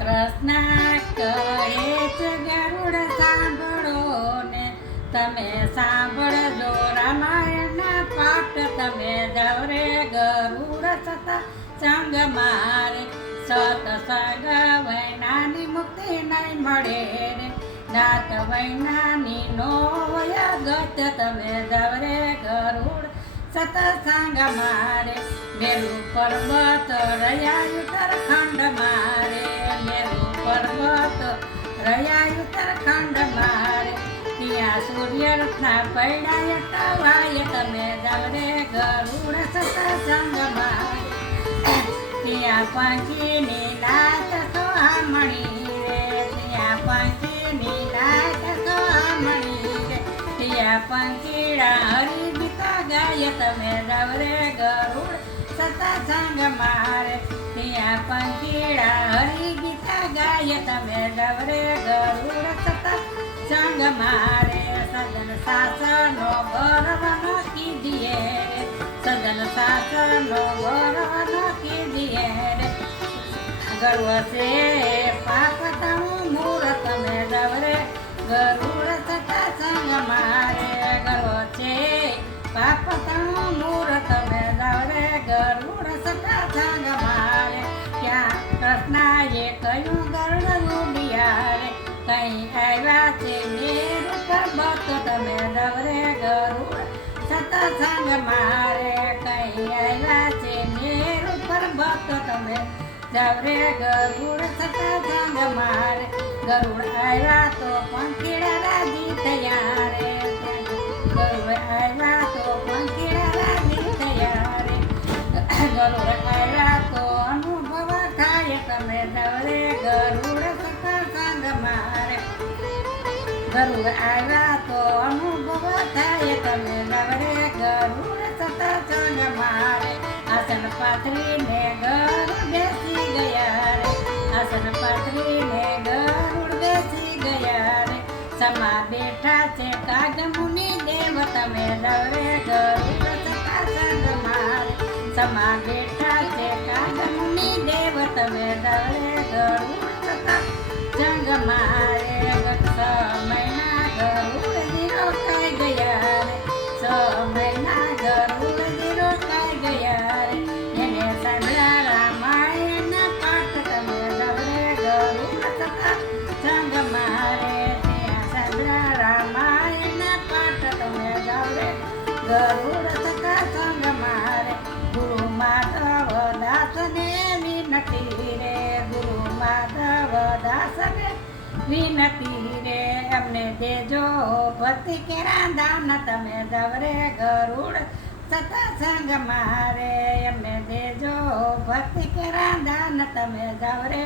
કૃષ્ણ કહે છે ગરુડ સાંભળો ને તમે સાંભળજો રામાયણના પાઠ તમે જાઓ રે ગરુડ સત્સંગ મારે સત્સંગ વૈનાની મુક્તિ નહીં મળે રે નાત વૈનાની નો ગત તમે જાઓ રે ગરુડ સત્સંગ મારે મેરુ પર્વત રહ્યા ઉત્તરખંડ મારે મેરુ પર્વત રહ્યા ઉત્તરખંડ મારે ત્યાં સૂર્યના પૈડાય ટવાય તમે જાવ રે ગરુડ સત્સંગ મારે ત્યાં પંખીની નાચ સોહામણી રે ત્યાં પંખીની નાચ સોહામણી રે ત્યાં પંખીડા હરી ગીતા ગાય તમે જાવ રે ગરુડ સત્સંગ મારે ત્યાં પંખીડા હરી ગીતા ગાય તમે જાવ રે ગરુડ સત્સંગ મારે સજન સાસનો ગૌરવ નો કીધીએ રે સજન સાસનો ગૌરવ નો કીધીએ રે ગર્વ છે પાપ તણું મૂરત તમે જાવ રે ગરુડ સત્સંગ મારે ગર્વ છે પાપ તણું મૂરત તમે જાવ રે ગરુડ સત્સંગ મારે ત્યાં કૃષ્ણએ કહ્યું ગરુડ ઉડિયા રે કઈ આવ્યા છે મેરુ પર્વત તમે જાવ રે ગરુડ સત્સંગ મારે કઈ આવ્યા છે મેરુ પર્વત તમે જાવ રે ગરુડ સત્સંગ મારે ગરુડ આવ્યા તો પંખીડા રાજી થયા રે ગરુડ આવ્યા તો પંખીડા રાજી થયા રે ગરુડ આવ્યા તો અનુભવ થાય તમે જાવ રે ગરુડ સત્સંગ મારે ગરુડ આવ્યા તો અનુભવ થાય તમે જાવ રે ગરુડ સત્સંગ મારે આસન પાથરીને ગરુડ બેસી ગયા રે આસન પાથરીને ગરુડ બેસી ગયા રે સમા બેઠા છે કાગ મુનિ દેવ તમે જાવ રે ગરુડ સત્સંગ મારે સમા બેઠા છે કાગ મુનિ દેવ તમે જાવ રે ગરુડ સત્સંગ મારે ગત સમયના ગરુડ ધીરો કઈ ગયા રે સમયના ગરુડ ધીરો કઈ ગયા રે એને સાંભળ્યા રામાયણના પાઠ તમે જાવ રે ગરુડ સત્સંગ મારે ત્યાં સાંભળ્યા રામાયણના પાઠ તમે જાવ રે ગરુડ સત્સંગ મારે ગુરુ માધવ દાસને વિનતી રે ગુરુ માધવ દાસને વિનતી રે અમને દેજો ભક્તિ કેરા દાન તમે જાવ રે ગરુડ સત્સંગ મારે અમને દેજો ભક્તિ કેરા દાન તમે જાવ રે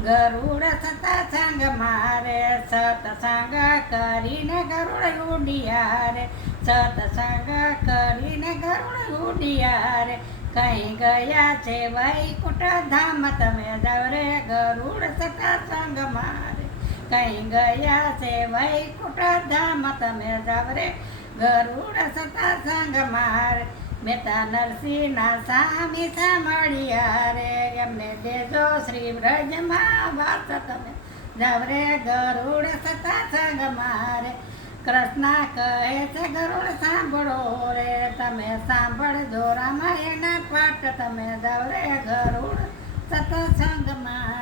ગરુડ સત્સંગ મારે સત્સંગ કરીને ગરુડ ઉડિયા રે સત્સંગ કરીને ગરુડ ઉડિયા રે કઈ ગયા છે વૈકુંઠ ધામ તમે જાવ રે ગરુડ સત્સંગ મારે કઈ ગયા છે વૈકુંઠ ધામ તમે જાવ રે ગરુડ સત્સંગ મારે મેતા નરસિંહના સ્વામી સાંભળ્યા રે એમને દેજો શ્રી બ્રજમાં વાસ તમે જાવ રે ગરુડ સત્સંગ મારે કૃષ્ણ કહે છે ગરુડ સાંભળો રે તમે સાંભળજો રામાયણના પાઠ તમે જાવ રે ગરુડ સત્સંગ મારે